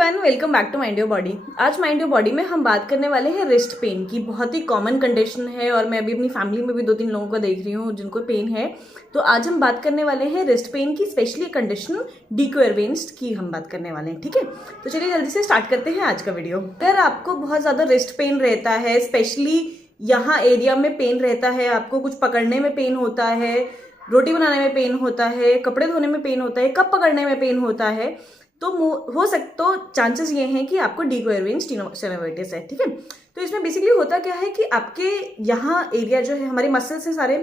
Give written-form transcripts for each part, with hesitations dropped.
Everyone, welcome back to mind your body. आज mind your body में हम बात करने वाले हैं रिस्ट पेन की। बहुत ही कॉमन कंडीशन है और मैं अभी अपनी फैमिली में भी 2-3 लोगों को देख रही हूँ जिनको पेन है। तो आज हम बात करने वाले हैं रिस्ट पेन की, स्पेशली कंडीशन डिक्वेरवेंस की हम बात करने वाले हैं। ठीक है, तो चलिए जल्दी से स्टार्ट करते हैं आज का वीडियो। अगर आपको बहुत ज़्यादा रिस्ट पेन रहता है, स्पेशली यहाँ एरिया में पेन रहता है, आपको कुछ पकड़ने में पेन होता है, रोटी बनाने में पेन होता है, कपड़े धोने में पेन होता है, कप पकड़ने में पेन होता है, तो हो सकता तो चांसेस ये हैं कि आपको डिक्वेरवेंस टेनोसाइटिस है। ठीक है, तो इसमें बेसिकली होता क्या है कि आपके यहाँ एरिया जो है, हमारे मसल्स हैं सारे,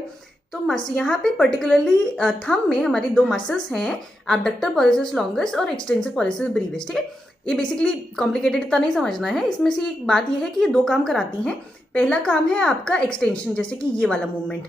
तो यहाँ पे पर्टिकुलरली थंब में हमारी 2 मसल्स हैं, एब्डक्टर पॉलिसिस लॉन्गस और एक्सटेंसर पॉलिसिस ब्रीविस। ठीक है, ये बेसिकली कॉम्प्लिकेटेड इतना नहीं समझना है। इसमें से एक बात ये है कि ये 2 काम कराती हैं। पहला काम है आपका एक्सटेंशन, जैसे कि ये वाला मूवमेंट,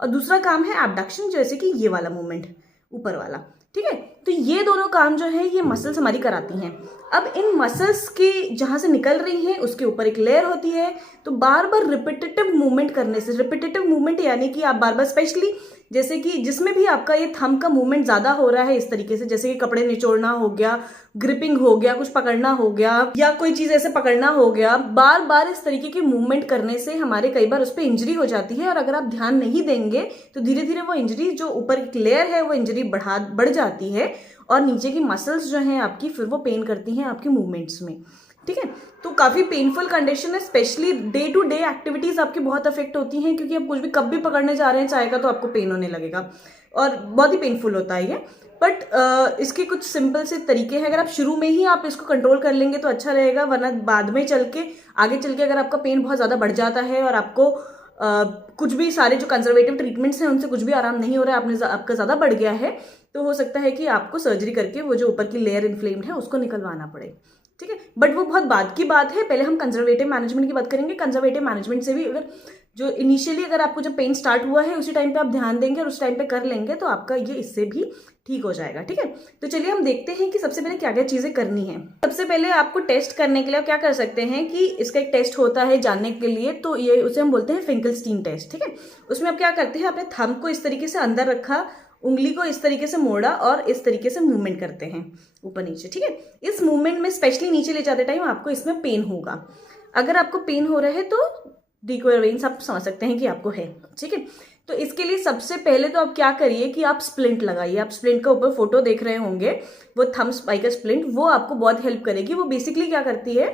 और दूसरा काम है एब्डक्शन, जैसे कि ये वाला मूवमेंट ऊपर वाला। ठीक है, तो ये दोनों काम जो है ये मसल्स हमारी कराती हैं। अब इन मसल्स की जहाँ से निकल रही हैं उसके ऊपर एक लेयर होती है, तो बार बार रिपीटेटिव मूवमेंट करने से, रिपीटेटिव मूवमेंट यानी कि आप बार बार, स्पेशली जैसे कि जिसमें भी आपका ये थंब का मूवमेंट ज़्यादा हो रहा है, इस तरीके से, जैसे कि कपड़े निचोड़ना हो गया, ग्रिपिंग हो गया, कुछ पकड़ना हो गया, या कोई चीज़ ऐसे पकड़ना हो गया, बार बार इस तरीके के मूवमेंट करने से हमारे कई बार उस पर इंजरी हो जाती है। और अगर आप ध्यान नहीं देंगे तो धीरे धीरे वो इंजरी, जो ऊपर एक लेयर है, वो इंजरी बढ़ जाती है और नीचे की मसल्स जो हैं आपकी, फिर वो पेन करती हैं आपके मूवमेंट्स में। ठीक है, तो काफ़ी पेनफुल कंडीशन है। Specially day to day activities आपकी बहुत अफेक्ट होती हैं, क्योंकि आप कुछ भी कब भी पकड़ने जा रहे हैं चाय का, तो आपको पेन होने लगेगा और बहुत ही पेनफुल होता है ये। बट इसके कुछ सिंपल से तरीके हैं। अगर आप शुरू में ही आप इसको कंट्रोल कर लेंगे तो अच्छा रहेगा, वरना बाद में आगे चल के अगर आपका पेन बहुत ज़्यादा बढ़ जाता है और आपको कुछ भी, सारे जो कंजर्वेटिव ट्रीटमेंट्स हैं उनसे कुछ भी आराम नहीं हो रहा है, आपका ज़्यादा बढ़ गया है, तो हो सकता है कि आपको सर्जरी करके वो जो ऊपर की लेयर इन्फ्लेम्ड है उसको निकलवाना पड़े। ठीक है, बट वो बहुत बाद की बात है। पहले हम कंजर्वेटिव मैनेजमेंट की बात करेंगे। कंजर्वेटिव मैनेजमेंट से भी, अगर जो इनिशियली अगर आपको जब पेन स्टार्ट हुआ है उसी टाइम पे आप ध्यान देंगे और उस टाइम पे कर लेंगे तो आपका ये इससे भी ठीक हो जाएगा। ठीक है, तो चलिए हम देखते हैं कि सबसे पहले क्या क्या चीज़ें करनी है। सबसे पहले आपको टेस्ट करने के लिए आप क्या कर सकते हैं कि इसका एक टेस्ट होता है जानने के लिए, तो ये उसे हम बोलते हैं फिंकलस्टीन टेस्ट। ठीक है, उसमें आप क्या करते हैं, अपने थंब को इस तरीके से अंदर रखा, उंगली को इस तरीके से मोड़ा और इस तरीके से मूवमेंट करते हैं ऊपर नीचे। ठीक है, इस मूवमेंट में स्पेशली नीचे ले जाते टाइम आपको इसमें पेन होगा। अगर आपको पेन हो रहा है तो डिक्वेरवेंस आप समझ सकते हैं कि आपको है। ठीक है, तो इसके लिए सबसे पहले तो आप क्या करिए कि आप स्प्लिंट लगाइए। आप स्प्लिंट का ऊपर फोटो देख रहे होंगे, वो थंब स्पाइकर स्प्लिंट, वो आपको बहुत हेल्प करेगी। वो बेसिकली क्या करती है,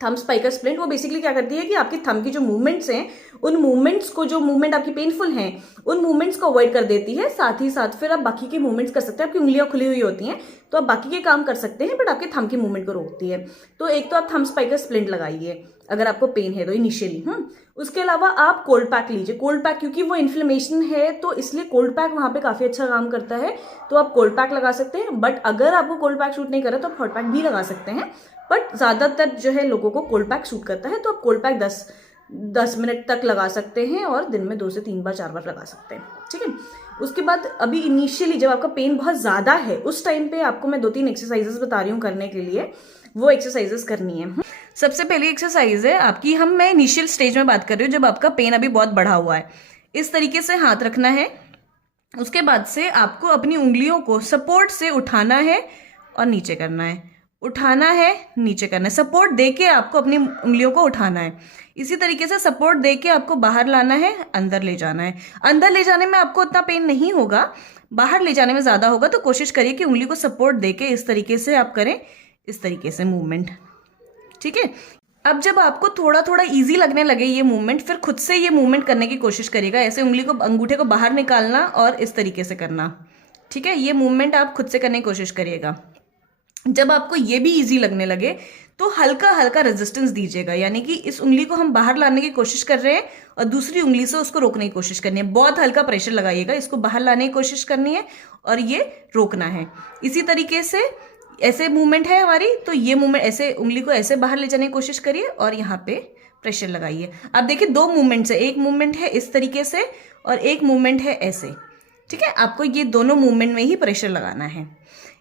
थंब स्पाइकर स्प्लिंट, वो बेसिकली क्या करती है कि आपके थंब की जो मूवमेंट्स हैं, उन मूवमेंट्स को, जो मूवमेंट आपकी पेनफुल हैं, उन मूवमेंट्स को अवॉइड कर देती है। साथ ही साथ फिर आप बाकी के मूवमेंट्स कर सकते हैं। आपकी उंगलियां खुली हुई होती हैं तो आप बाकी के काम कर सकते हैं, बट आपके थंब की मूवमेंट को रोकती है। तो एक तो आप थंब स्पाइकर स्प्लिंट लगाइए अगर आपको पेन है तो इनिशियली। उसके अलावा आप कोल्ड पैक लीजिए। कोल्ड पैक, क्योंकि वो इन्फ्लेमेशन है तो इसलिए कोल्ड पैक वहाँ पे काफ़ी अच्छा काम करता है, तो आप कोल्ड पैक लगा सकते हैं। बट अगर आपको कोल्ड पैक शूट नहीं कर रहा तो आप हॉट पैक भी लगा सकते हैं, बट ज़्यादातर जो है लोगों को कोल्ड पैक सूट करता है, तो आप कोल्ड पैक 10 मिनट तक लगा सकते हैं और दिन में 2 से 3 बार 4 बार लगा सकते हैं। ठीक है, उसके बाद अभी इनिशियली जब आपका पेन बहुत ज़्यादा है उस टाइम पे आपको मैं 2-3 एक्सरसाइजेस बता रही हूँ करने के लिए, वो एक्सरसाइजेस करनी है। सबसे पहली एक्सरसाइज है आपकी, मैं इनिशियल स्टेज में बात कर रही हूँ, जब आपका पेन अभी बहुत बढ़ा हुआ है। इस तरीके से हाथ रखना है। उसके बाद से आपको अपनी उंगलियों को सपोर्ट से उठाना है और नीचे करना है, उठाना है, नीचे करना है। सपोर्ट देके आपको अपनी उंगलियों को उठाना है। इसी तरीके से सपोर्ट देके आपको बाहर लाना है, अंदर ले जाना है। अंदर ले जाने में आपको उतना पेन नहीं होगा, बाहर ले जाने में ज़्यादा होगा, तो कोशिश करिए कि उंगली को सपोर्ट देके इस तरीके से आप करें, इस तरीके से मूवमेंट। ठीक है, अब जब आपको थोड़ा थोड़ा इजी लगने लगे ये मूवमेंट, फिर खुद से ये मूवमेंट करने की कोशिश करिएगा। ऐसे उंगली को, अंगूठे को बाहर निकालना और इस तरीके से करना। ठीक है, ये मूवमेंट आप खुद से करने की कोशिश करिएगा। जब आपको ये भी इजी लगने लगे तो हल्का हल्का रेजिस्टेंस दीजिएगा, यानी कि इस उंगली को हम बाहर लाने की कोशिश कर रहे हैं और दूसरी उंगली से उसको रोकने की कोशिश करनी है। बहुत हल्का प्रेशर लगाइएगा, इसको बाहर लाने की कोशिश करनी है और ये रोकना है। इसी तरीके से ऐसे मूवमेंट है हमारी, तो ये मूवमेंट, ऐसे उंगली को ऐसे बाहर ले जाने की कोशिश करिए और यहाँ पे प्रेशर लगाइए। अब देखिए 2 मूवमेंट्स है, एक मूवमेंट है इस तरीके से और एक मूवमेंट है ऐसे। ठीक है, आपको ये दोनों मूवमेंट में ही प्रेशर लगाना है।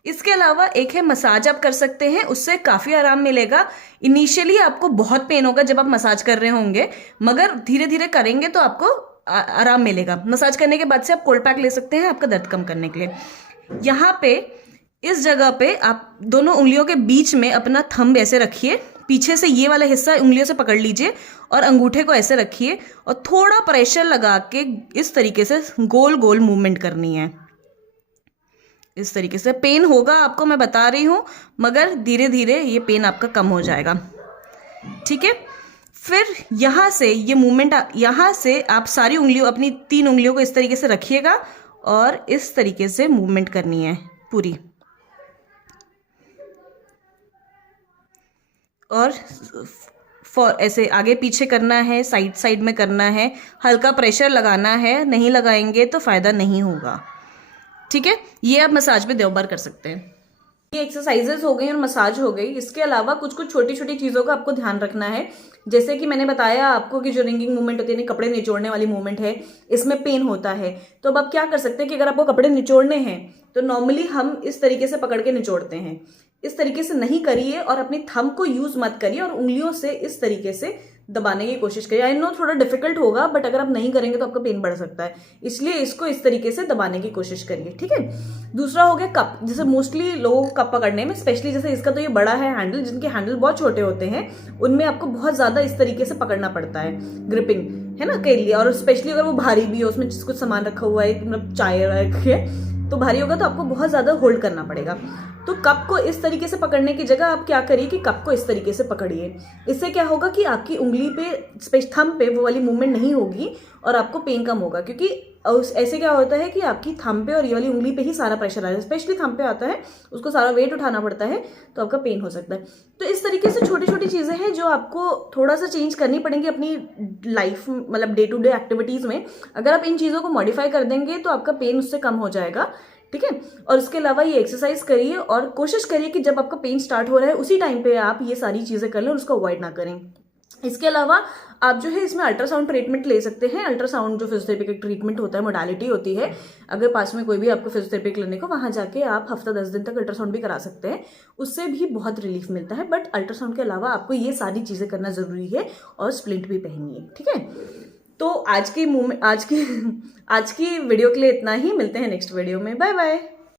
इसके अलावा एक है मसाज आप कर सकते हैं, उससे काफ़ी आराम मिलेगा। इनिशियली आपको बहुत पेन होगा जब आप मसाज कर रहे होंगे, मगर धीरे धीरे करेंगे तो आपको आराम मिलेगा। मसाज करने के बाद से आप कोल्ड पैक ले सकते हैं आपका दर्द कम करने के लिए। यहाँ पे इस जगह पे आप दोनों उंगलियों के बीच में अपना थंब ऐसे रखिए, पीछे से ये वाला हिस्सा उंगलियों से पकड़ लीजिए और अंगूठे को ऐसे रखिए और थोड़ा प्रेशर लगा के इस तरीके से गोल गोल मूवमेंट करनी है। इस तरीके से पेन होगा आपको, मैं बता रही हूँ, मगर धीरे धीरे ये पेन आपका कम हो जाएगा। ठीक है, फिर यहाँ से ये मूवमेंट, यहाँ से आप सारी उंगलियों, अपनी 3 उंगलियों को इस तरीके से रखिएगा और इस तरीके से मूवमेंट करनी है पूरी। और ऐसे आगे पीछे करना है, साइड साइड में करना है, हल्का प्रेशर लगाना है, नहीं लगाएंगे तो फ़ायदा नहीं होगा। ठीक है, ये आप मसाज पे देवबार कर सकते हैं। ये एक्सरसाइजेस हो गई और मसाज हो गई। इसके अलावा कुछ कुछ छोटी छोटी चीज़ों का आपको ध्यान रखना है। जैसे कि मैंने बताया आपको कि जो रिंगिंग मूवमेंट होती है, कपड़े निचोड़ने वाली मूवमेंट है, इसमें पेन होता है। तो अब आप क्या कर सकते हैं कि अगर आपको कपड़े निचोड़ने हैं तो नॉर्मली हम इस तरीके से पकड़ के निचोड़ते हैं, इस तरीके से नहीं करिए और अपनी थंब को यूज मत करिए और उंगलियों से इस तरीके से दबाने की कोशिश करिए। आई नो थोड़ा डिफिकल्ट होगा, बट अगर आप नहीं करेंगे तो आपका पेन बढ़ सकता है, इसलिए इसको इस तरीके से दबाने की कोशिश करिए। ठीक है, दूसरा हो गया कप। जैसे मोस्टली लोग कप पकड़ने में, स्पेशली जैसे इसका तो ये बड़ा है हैंडल, जिनके हैंडल बहुत छोटे होते हैं उनमें आपको बहुत ज्यादा इस तरीके से पकड़ना पड़ता है, ग्रिपिंग है ना के लिए। और स्पेशली अगर वो भारी भी हो, उसमें कुछ सामान रखा हुआ है, मतलब चाय है तो भारी होगा तो आपको बहुत ज्यादा होल्ड करना पड़ेगा। तो कप को इस तरीके से पकड़ने की जगह आप क्या करिए कि कप को इस तरीके से पकड़िए। इससे क्या होगा कि आपकी उंगली पे, थंब पे वो वाली मूवमेंट नहीं होगी और आपको पेन कम होगा। क्योंकि ऐसे क्या होता है कि आपकी थंब पे और ये वाली उंगली पे ही सारा प्रेशर आता है, स्पेशली थंब पे आता है, उसको सारा वेट उठाना पड़ता है, तो आपका पेन हो सकता है। तो इस तरीके से छोटी छोटी चीजें हैं जो आपको थोड़ा सा चेंज करनी पड़ेंगी अपनी लाइफ, मतलब डे टू डे एक्टिविटीज में। अगर आप इन चीजों को मॉडिफाई कर देंगे तो आपका पेन उससे कम हो जाएगा। ठीक है, और इसके अलावा ये एक्सरसाइज करिए और कोशिश करिए कि जब आपका पेन स्टार्ट हो रहा है उसी टाइम पे आप ये सारी चीजें कर लें और उसको अवॉइड ना करें। इसके अलावा आप जो है इसमें अल्ट्रासाउंड ट्रीटमेंट ले सकते हैं। अल्ट्रासाउंड जो फिजियोथेरेपी का ट्रीटमेंट होता है, मोडालिटी होती है। अगर पास में कोई भी आपको फिजियोथेरेपी क्लिनिक हो, वहां जाके आप हफ्ता 10 दिन तक अल्ट्रासाउंड भी करा सकते हैं, उससे भी बहुत रिलीफ मिलता है। बट अल्ट्रासाउंड के अलावा आपको ये सारी चीजें करना जरूरी है और स्प्लिंट भी पहननी है। ठीक है, तो आज की वीडियो के लिए इतना ही। मिलते हैं नेक्स्ट वीडियो में। Bye bye.